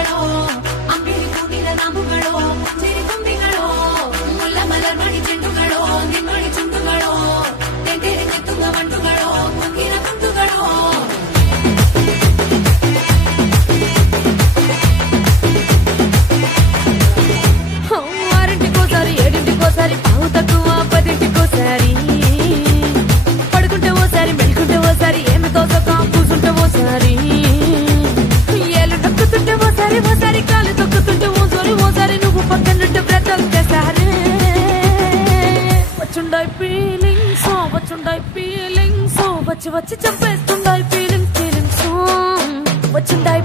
ಕಂಬುಗಳೋ ಅಂಬಿರಿ ಕೂಡಿದ ನಾಮುಗಳೋ ಮುಂಜಿರಿ ಕೊಂಬಿಗಳೋ ಮುಲ್ಲ ಮಲರ್ ಮಣಿ ಚೆಂಡುಗಳೋ ನಿಮ್ಮಣಿ ಚುಂಡುಗಳೋ ತೆಂಟೆರೆ ನೆತ್ತುಂಗ ಮಂಡುಗಳೋ ಮುಗಿನ ಕುಂಡುಗಳೋ ఆరింటికోసారి ఏడింటికోసారి పావు తక్కువ పదింటికోసారి పడుకుంటే ఓసారి మెలుకుంటే ఓసారి ఏమి తోసక కూసుంటే ఓసారి ఏళ్ళు తొక్కుతుంటే ఓసారి ఓసారి కాలు తొక్కుతుంటే ఓసారి నువ్వు పక్కనుంటే బ్రతొక్కసారి వచ్చుండాయి ఫీలింగ్స్ వచ్చి వచ్చి చంపేస్తుండాయి ఫీలింగ్స్ వచ్చుండాయి